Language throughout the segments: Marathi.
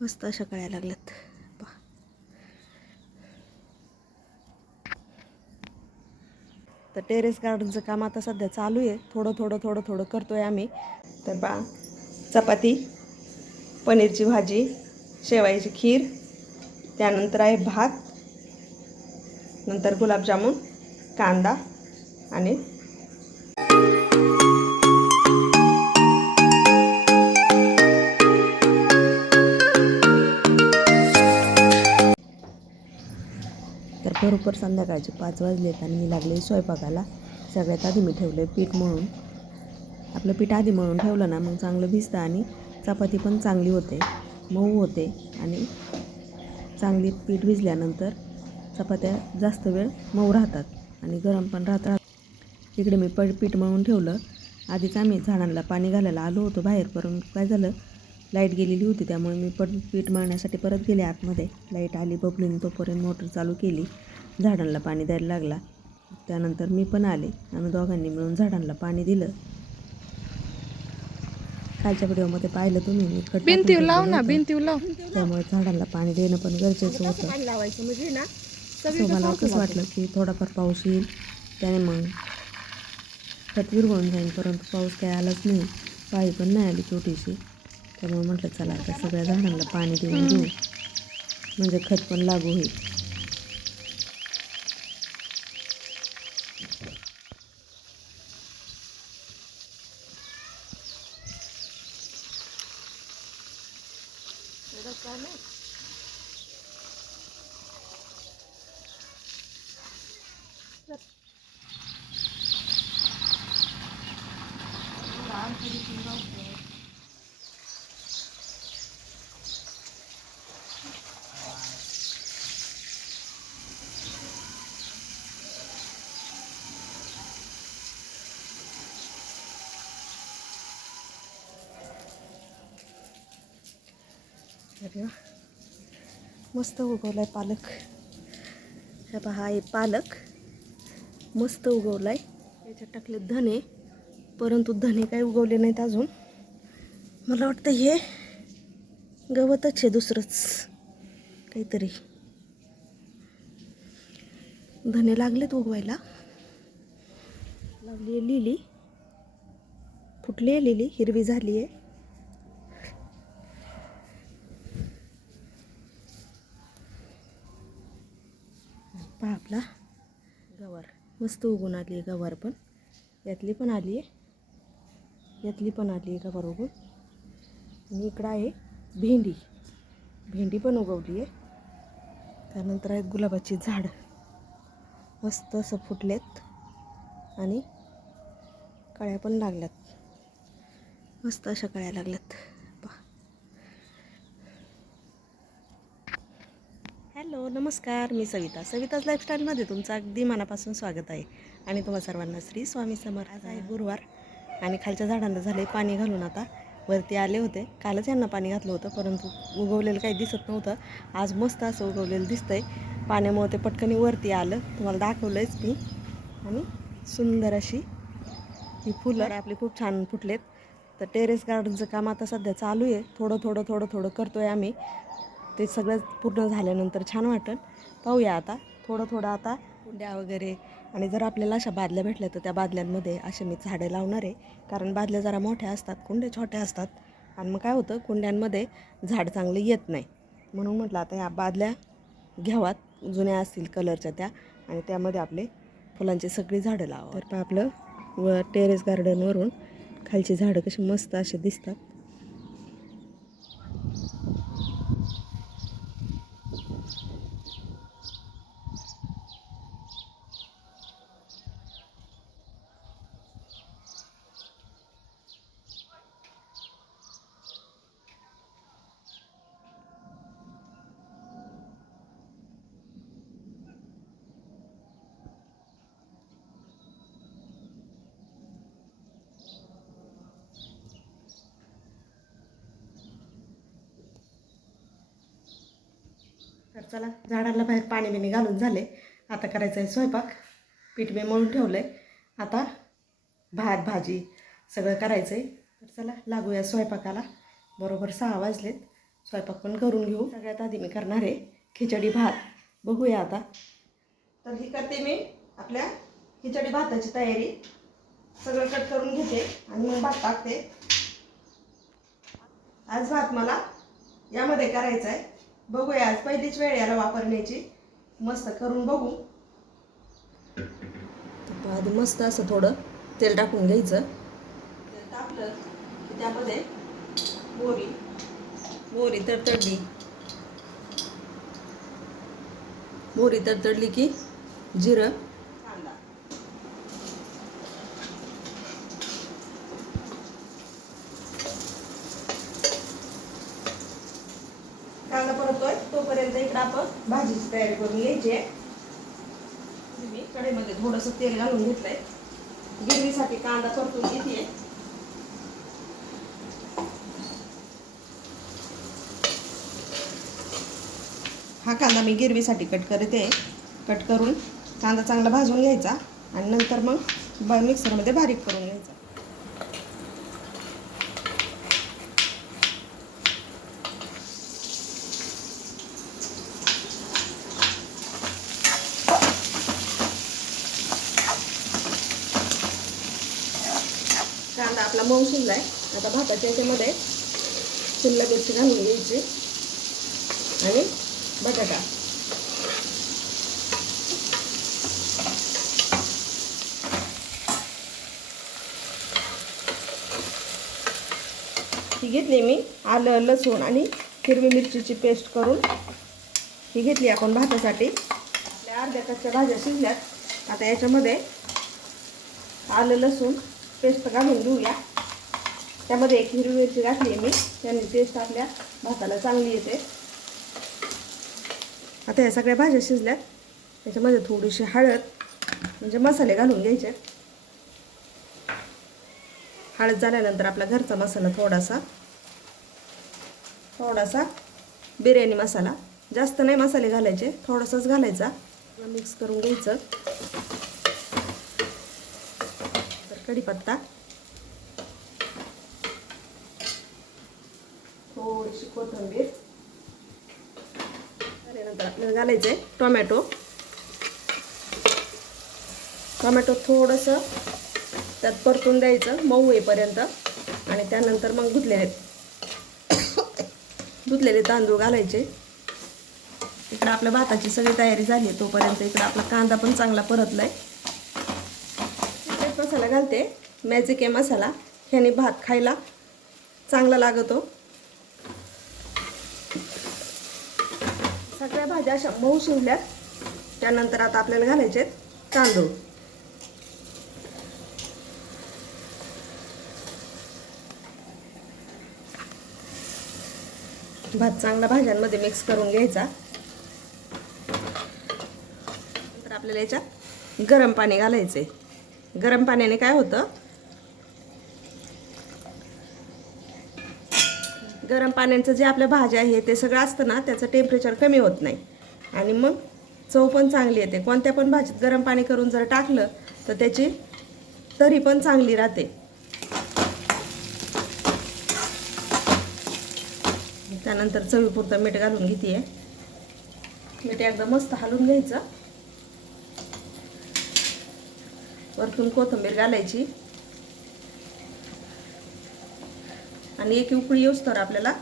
मस्त अशा कळायला लागल्यात. पहा. तर टेरेस गार्डनचं काम आता सध्या चालू आहे. थोडं थोडं थोडं थोडं करतोय आम्ही. तर बा चपाती पनीरची भाजी शेवायची खीर त्यानंतर आहे भात नंतर गुलाबजामुन कांदा आणि बरोबर संध्याकाळचे पाच वाजलेत आणि मी लागले स्वयंपाकाला. सगळ्यात आधी मी ठेवलं पीठ मळून. आपलं पीठ आधी मळून ठेवलं ना मग चांगलं भिजतं आणि चपाती पण चांगली होते. मऊ होते आणि चांगली पीठ भिजल्यानंतर चपात्या जास्त वेळ मऊ राहतात आणि गरम पण राहतात इकडे मी पड पीठ मळून ठेवलं. आधीच आम्ही झाडांना पाणी घालायला आलो होतो बाहेर पण काय झालं? लाइट गेलेली होती त्यामुळे मी पड पीठ मळण्यासाठी परत गेले आतमध्ये. लाइट आली बबलीने तोपर्यंत मोटर चालू केली. झाडांना पाणी द्यायला लागला. त्यानंतर मी पण आले आम्ही दोघांनी मिळून झाडांना पाणी दिलं. कालच्या व्हिडिओमध्ये पाहिलं तुम्ही मी भिंतीवर लाव ना होतं. भिंतीवर लाव. त्यामुळे झाडांना पाणी देणं पण गरजेचं होतं. पाणी लावायचं म्हणजे ना असं मला कसं वाटलं की थोडाफार पाऊस येईल त्याने मग खत विरघळून जाईल परंतु पाऊस काही आलाच नाही. पाळी पण नाही आली छोटीशी. त्यामुळे म्हटलं चला आता सगळ्या झाडांना पाणी देऊन देऊ. म्हणजे खत पण लागू होईल. अरे मस्त उगवला आहे पालक. हे पहा हे पालक मस्त उगवला आहे याच्यात टाकले धने परंतु धने काही उगवले नाहीत अजून. मला वाटतं हे गवतच आहे दुसरंच काहीतरी. धने लागलेत उगवायला. लागली आहे लिली. फुटली आहे लिली हिरवी झाली आहे पहा आपला. गवार. मस्त उगून आली आहे गवार पण. यातली पण आली आहे यातली पण आली आहे गवार उगून. आणि इकडं आहे भेंडी. भेंडी पण उगवली आहे त्यानंतर आहेत गुलाबाची झाड. मस्त असं फुटलेत. आणि कळ्या पण लागल्यात. मस्त अशा कळ्या लागल्यात पहा हॅलो नमस्कार मी सविता. सविताज लाईफस्टाईलमध्ये तुमचं अगदी मनापासून स्वागत आहे. आणि तुम्हा सर्वांना श्री स्वामी समर्थ आज आहे गुरुवार. आणि खालच्या झाडांना झाले पाणी घालून आता वरती आले होते. कालच यांना पाणी घातलं होतं परंतु उगवलेलं काही दिसत नव्हतं. आज मस्त असं उगवलेलं दिसतंय. पाण्यामुळे ते पटकनी वरती आलं. तुम्हाला दाखवलंयच मी. आणि सुंदर अशी ही फुलं आपली खूप छान फुटलेत. तर टेरेस गार्डनचं काम आता सध्या चालू आहे. थोडं थोडं थोडं थोडं करतो आहे आम्ही. ते सगळं पूर्ण झाल्यानंतर छान वाटेल. पाहूया आता. थोडं थोडं आता कुंड्या वगैरे आणि जर आपल्याला अशा बादल्या भेटल्या तर त्या बादल्यांमध्ये असे मी झाडं लावणार आहे. कारण बादल्या जरा मोठ्या असतात कुंड्या छोट्या असतात. आणि मग काय होतं कुंड्यांमध्ये झाड चांगलं येत नाही. म्हणून म्हटलं आता ह्या बादल्या घ्यावात जुन्या असतील कलरच्या त्या आणि त्यामध्ये आपले फुलांची सगळी झाडं लावा तर आपलं व टेरेस गार्डनवरून खालची झाडं कशी मस्त असे दिसतात. चला झाडाला बाहेर पाणी बिणी घालून झाले. आता करायचं आहे स्वयंपाक. पीठ मी मळून ठेवलं आहे आता भात भाजी सगळं करायचं आहे तर चला लागूया स्वयंपाकाला. बरोबर सहा वाजलेत. स्वयंपाक पण करून घेऊ. सगळ्यात आधी मी करणार आहे खिचडी भात. बघूया आता. तर ही करते मी आपल्या खिचडी भाताची तयारी. सगळं कट करून घेते आणि मग भात टाकते. आज भात मला यामध्ये करायचा आहे बघूया आज पहिलीच वेळ याला वापरण्याची. मस्त करून बघू. आधी मस्त असं थोडं तेल टाकून घ्यायचं. तेल टाकलं की त्यामध्ये मोरी मोरी तडतडली. मोरी तडतडली की जिरं कांदा कांदा परततोय तोपर्यंत इकडं आपण तयार तयारी करून घ्यायची. आहे मी कढईमध्ये थोडंसं तेल घालून घेतलंय. गिरणीसाठी कांदा परतून घेते हा कांदा मी गिरवीसाठी कट करते. कट करून कांदा चांगला भाजून घ्यायचा आणि नंतर मग ब मिक्सरमध्ये बारीक करून घ्यायचा. कांदा आपला आहे. आता भाताच्या याच्यामध्ये शिल्लक मिरची घालून घ्यायची. आणि बटाटा. ही घेतली मी आलं लसूण आणि हिरवी मिरचीची पेस्ट करून ही घेतली आपण भातासाठी. आपल्या अर्ध्या कच्च्या भाज्या शिजल्यात आता याच्यामध्ये आलं लसूण पेस्ट घालून घेऊया. त्यामध्ये एक हिरवी मिरची घातली मी. त्यांनी टेस्ट आपल्या भाताला चांगली येते. आता या सगळ्या भाज्या शिजल्यात. त्याच्यामध्ये थोडीशी हळद म्हणजे मसाले घालून घ्यायचे. हळद झाल्यानंतर आपला घरचा मसाला थोडासा थोडासा बिर्याणी मसाला. जास्त नाही मसाले घालायचे थोडासाच घालायचा. मिक्स करून घ्यायचं. तर कढीपत्ता. थोडीशी कोथंबीर. झाल्यानंतर आपल्याला घालायचं आहे टोमॅटो. टोमॅटो थोडंसं त्यात परतून द्यायचं मऊ येईपर्यंत. आणि त्यानंतर मग धुतलेले धुतलेले तांदूळ घालायचे. इकडं आपल्या भाताची सगळी तयारी झाली आहे तोपर्यंत इकडं आपला कांदा पण चांगला परतला आहे मसाला घालते. मॅजिक आहे मसाला. ह्याने भात खायला चांगला लागतो. सगळ्या भाज्या अशा मऊ शिजल्यात त्यानंतर आता आपल्याला घालायचे आहेत तांदूळ. भात चांगला भाज्यांमध्ये मिक्स करून घ्यायचा. नंतर आपल्याला याच्यात गरम पाणी घालायचे गरम पाण्याने काय होतं? गरम पाण्याचं जे आपल्या भाज्या आहे ते सगळं असतं ना त्याचं टेम्परेचर कमी होत नाही. आणि मग चव पण चांगली येते. कोणत्या पण भाजीत गरम पाणी करून जर टाकलं तर त्याची तरी पण चांगली राहते. त्यानंतर चवीपुरतं मीठ घालून घेते मीठ एकदम मस्त हलवून घ्यायचं. वरतून कोथिंबीर घालायची. आणि एक उकळी येऊस तर आपल्याला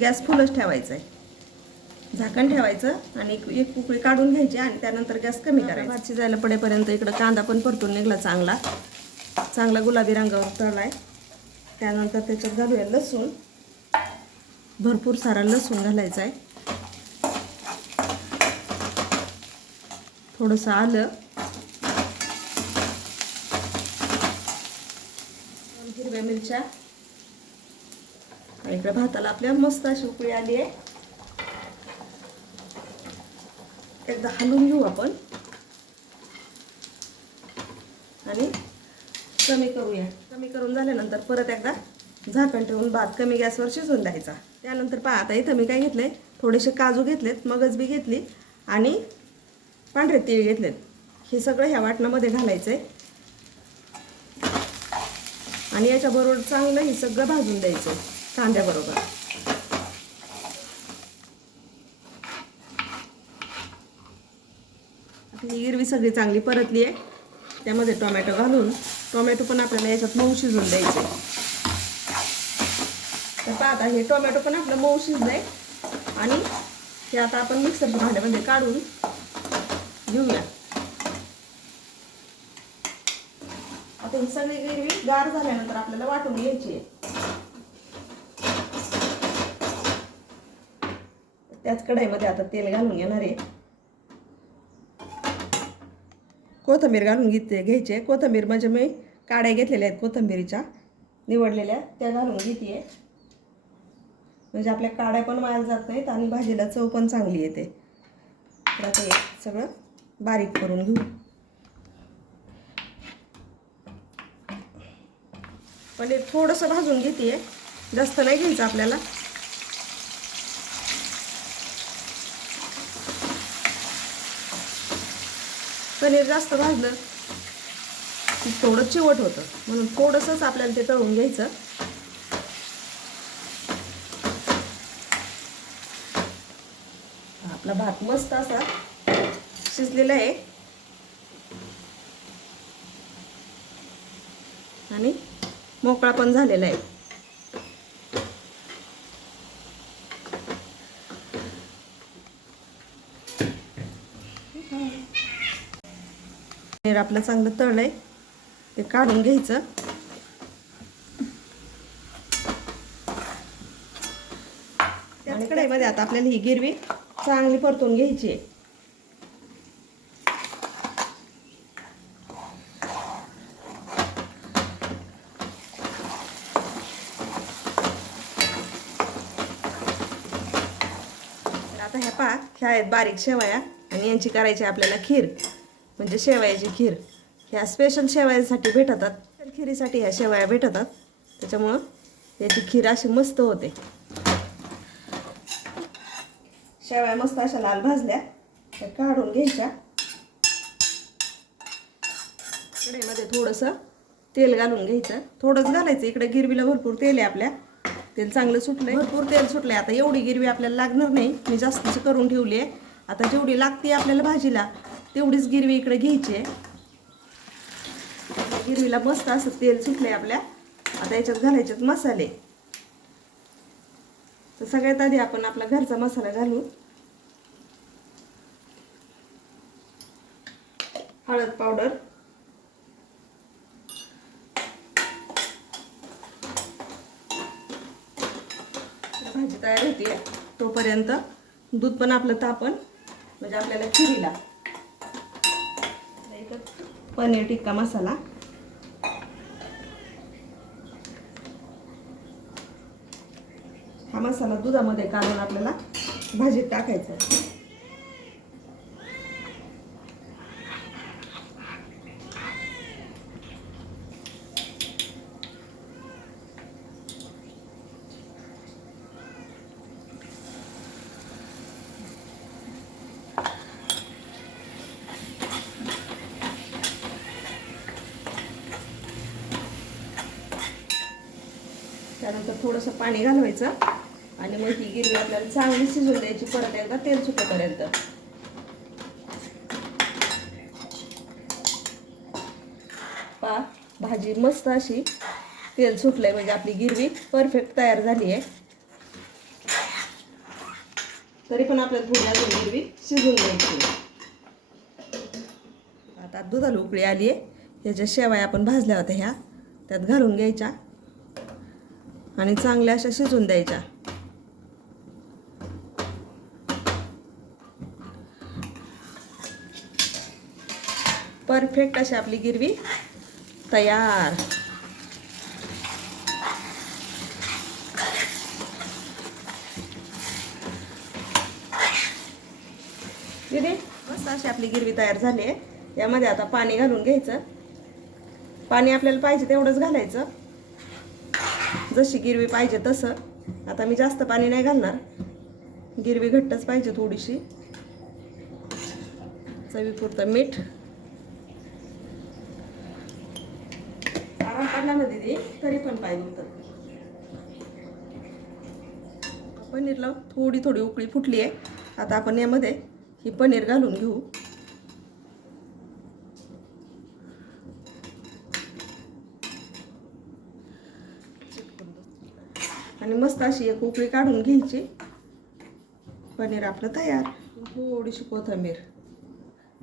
गॅस फुलच ठेवायचा आहे झाकण ठेवायचं आणि एक एक उकळी काढून घ्यायची आणि त्यानंतर गॅस कमी करायचा. भात शिजायला पडेपर्यंत इकडं कांदा पण परतून निघला चांगला. चांगला गुलाबी रंगावर तळलाय. त्यानंतर त्याच्यात घालूया लसूण. भरपूर सारा लसूण घालायचा आहे थोडंसं आलं. हिरव्या मिरच्या. आणि इकडे भाताला आपल्या मस्त अशी उकळी आली आहे. एकदा हलवून घेऊ आपण. आणि कमी करूया. कमी करून झाल्यानंतर परत एकदा झाकण ठेवून भात कमी गॅसवर शिजवून द्यायचा. त्यानंतर पहा आता इथं मी काय घेतले थोडेसे काजू घेतलेत मगज बी घेतली आणि पांढरे तीळ घेतलेत. हे सगळं ह्या वाटणामध्ये घालायचं आहे आणि याच्याबरोबर चांगलं हे सगळं भाजून द्यायचं कांद्याबरोबर. आपली हिरवी सगळी चांगली परतली आहे. त्यामध्ये टोमॅटो घालून टोमॅटो पण आपल्याला याच्यात मऊ शिजून द्यायचे. तर पाहता हे टोमॅटो पण आपलं मऊ शिजलंय. आणि हे आता आपण मिक्सर भांड्यामध्ये काढून घेऊया. आता ही सगळी हिरवी गार झाल्यानंतर आपल्याला वाटून घ्यायची आहे. त्याच कढाईमध्ये आता तेल घालून घेणार आहे. कोथिंबीर घालून घेते घ्यायचे कोथिंबीर म्हणजे मी काड्या घेतलेल्या आहेत कोथंबीरीच्या निवडलेल्या त्या घालून घेते. म्हणजे आपल्या काड्या पण मायला जात नाहीत आणि भाजीला चव पण चांगली येते. तर आता हे सगळं बारीक करून घेऊ. पनीर थोडंसं भाजून घेते. जास्त नाही घ्यायचं आपल्याला. पनीर जास्त भाजलं की थोडं चिवट होतं. म्हणून थोडंसंच आपल्याला ते तळून घ्यायचं. आपला भात मस्त असा शिजलेला आहे. आणि मोकळा पण झालेला आहे. पनीर आपलं चांगलं तळलंय. ते काढून घ्यायचं. त्याच कढईमध्ये आता आपल्याला ही गिरवी चांगली परतून घ्यायची आहे. आता ह्या पा ह्या आहेत बारीक शेवया आणि यांची करायची आपल्याला खीर. म्हणजे शेवयाची खीर. ह्या स्पेशल शेवयासाठी भेटतात. तर खिरीसाठी ह्या शेवया भेटतात. त्याच्यामुळं याची खीर अशी मस्त होते. शेवया मस्त अशा लाल भाजल्या. त्या काढून घ्यायच्या. कढईमध्ये थोडंसं तेल घालून घ्यायचं. थोडंच घालायचं. इकडे गिरवीला भरपूर तेल आहे आपल्या. तेल चांगलं सुटलंय. भरपूर तेल सुटलंय. आता एवढी गिरवी आपल्याला लागणार नाही. मी जास्तीची करून ठेवली आहे. आता जेवढी लागते आपल्याला भाजीला तेवढीच गिरवी इकडे घ्यायची आहे. गिरवीला मस्त असं तेल सुटलंय आपल्या. आता याच्यात घालायच्यात मसाले. तर सगळ्यात आधी आपण आपला घरचा मसाला घालू. हळद पावडर. भाजी तयार होते तोपर्यंत दूध पण आपलं तापण म्हणजे आपल्याला खिरीला. पनीर टिक्का मसाला. हा मसाला दुधामध्ये काढून आपल्याला भाजीत टाकायचा. त्यानंतर थोडंसं पाणी घालवायचं आणि मग ही गिरवी आपल्याला चांगली शिजून द्यायची परत एकदा तेल सुटेपर्यंत. पा भाजी मस्त अशी तेल सुटलंय म्हणजे आपली गिरवी परफेक्ट तयार झाली आहे तरी पण आपल्याला थोडी अजून गिरवी शिजून द्यायची आता दुधाला उकळी आली आहे ह्याच्या शेवाय आपण भाजल्या होत्या ह्या. त्यात घालून घ्यायच्या. आणि चांगल्या अशा शिजून द्यायच्या. परफेक्ट अशी आपली गिरवी तयार. दिदी मस्त अशी आपली गिरवी तयार झाली आहे. यामध्ये आता पाणी घालून घ्यायचं. पाणी आपल्याला पाहिजे तेवढंच घालायचं. जशी गिरवी पाहिजे तसं. आता मी जास्त पाणी नाही घालणार. गिरवी घट्टच पाहिजे थोडीशी. चवीपुरतं मीठ. आराम पडला ना दीदी? तरी पण पाहिजे होतं. पनीरला थोडी थोडी उकळी फुटली आहे आता आपण यामध्ये ही पनीर घालून घेऊ. आणि मस्त अशी एक उकळी काढून घ्यायची. पनीर आपलं तयार. थोडीशी कोथिंबीर.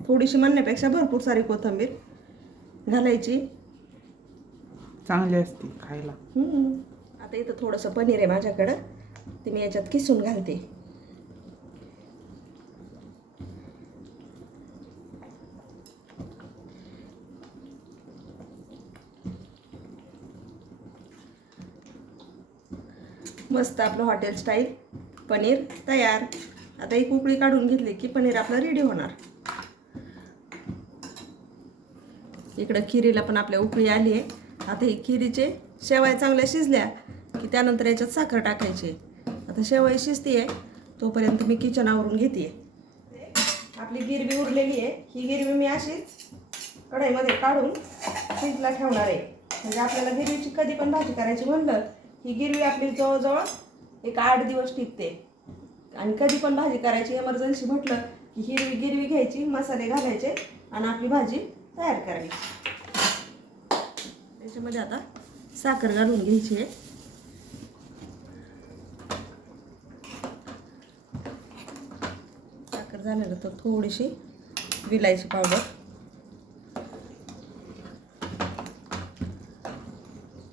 थोडीशी म्हणण्यापेक्षा भरपूर सारी कोथिंबीर घालायची. चांगली असते खायला. हम्म. आता इथं थोडंसं पनीर आहे माझ्याकडं. ते मी याच्यात किसून घालते. मस्त आपलं हॉटेल स्टाईल पनीर तयार. आता एक उकळी काढून घेतली की पनीर आपलं रेडी होणार. इकडं खिरीला पण आपल्या उकळी आली आहे. आता ही खिरीचे शेवाय चांगल्या शिजल्या की त्यानंतर याच्यात साखर टाकायची आता शेवाय शिजती आहे तोपर्यंत मी किचन आवरून घेते आपली गिरवी उरलेली आहे. ही गिरवी मी अशीच कढईमध्ये काढून फ्रीजला ठेवणार आहे. म्हणजे आपल्याला गिरवीची कधी पण भाजी करायची म्हणलं ही गिरवी आपली जवळजवळ एक आठ दिवस टिकते. आणि कधी पण भाजी करायची एमर्जन्सी म्हटलं की हिरवी गिरवी घ्यायची मसाले घालायचे आणि आपली भाजी तयार करायची. त्याच्यामध्ये आता साखर घालून घ्यायची आहे. साखर झाल्यानंतर थोडीशी विलायची पावडर.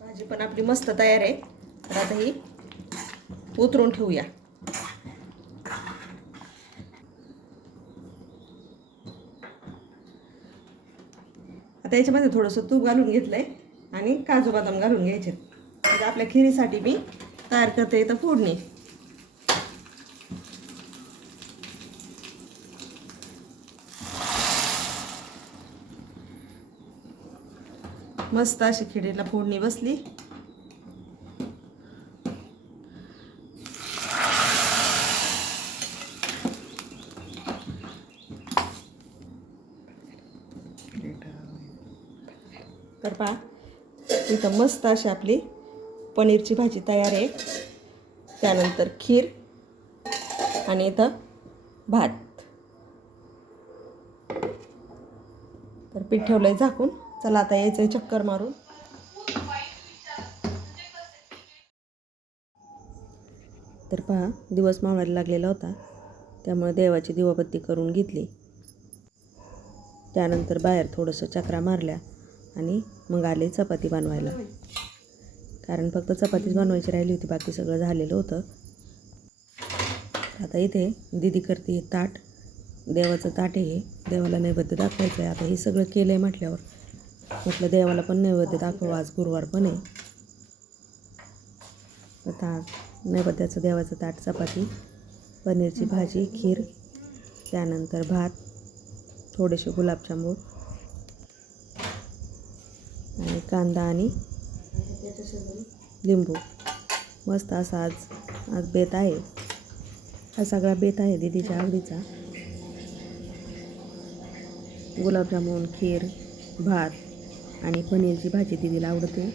भाजी पण आपली मस्त तयार आहे. तर आता ही उतरून ठेवूया. आता याच्यामध्ये थोडंसं तूप घालून घेतलं आहे आणि काजू बदाम घालून घ्यायचे. म्हणजे आपल्या खिरीसाठी मी तयार करते इथं फोडणी. मस्त अशी खिरीला फोडणी बसली तर पहा इथं मस्त अशी आपली पनीरची भाजी तयार आहे. त्यानंतर खीर आणि इथं भात. तर पीठ ठेवलं आहे झाकून. चला आता यायचं आहे चक्कर मारून. तर पहा दिवस मावळायला लागलेला होता. त्यामुळे देवाची दिवाबत्ती करून घेतली. त्यानंतर बाहेर थोडंसं चक्रा मारल्या आणि मग आले चपाती बनवायला. कारण फक्त चपातीच बनवायची राहिली होती बाकी सगळं झालेलं होतं. आता इथे दिदी करते हे ताट देवाचं ताट आहे हे. देवाला नैवेद्य दाखवायचं आहे आता हे सगळं केलं आहे म्हटल्यावर म्हटलं देवाला पण नैवेद्य दाखव आज गुरुवार पण आहे. आता नैवेद्याचं देवाचं ताट चपाती पनीरची भाजी खीर त्यानंतर भात थोडेसे गुलाबजामुन आणि कांदा आणि लिंबू. मस्त असा आज आज बेत आहे. हा सगळा बेत आहे दीदीच्या आवडीचा. गुलाबजामुन खीर भात आणि पनीरची भाजी दिदीला आवडते.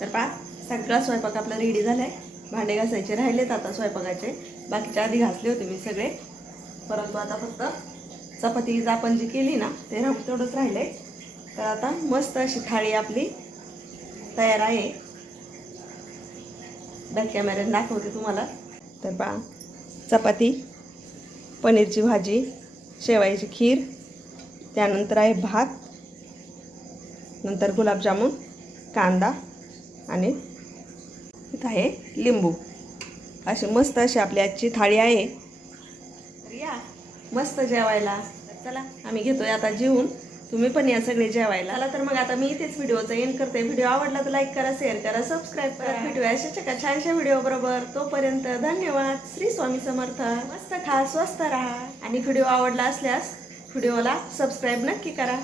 तर पा सगळा स्वयंपाक आपला रेडी झाला आहे भांडे घासायचे राहिलेत आता स्वयंपाकाचे. बाकीच्या आधी घासले होते मी सगळे. परंतु आता फक्त चपाती आपण जी केली ना ते राहू तेवढंच राहिले. तर आता मस्त अशी थाळी आपली तयार आहे. बॅक कॅमेऱ्याने दाखवते तुम्हाला. तर बा चपाती पनीरची भाजी शेवायची खीर त्यानंतर आहे भात नंतर गुलाबजामुन कांदा आणि इथं आहे लिंबू. अशी मस्त अशी आपली आजची थाळी आहे. तर या मस्त जेवायला. चला आम्ही घेतोय आता जेवून. तुम्ही पण या सगळे जेवायला. चला तर मग आता मी इथेच व्हिडिओचा एंड करते. व्हिडिओ आवडला तर लाईक करा शेअर करा सबस्क्राईब करा. भेटूया अशाच एका छानशा व्हिडिओ बरोबर. तोपर्यंत धन्यवाद. श्री स्वामी समर्थ. मस्त खा स्वस्त राहा. आणि व्हिडिओ आवडला असल्यास व्हिडिओला सबस्क्राईब नक्की करा.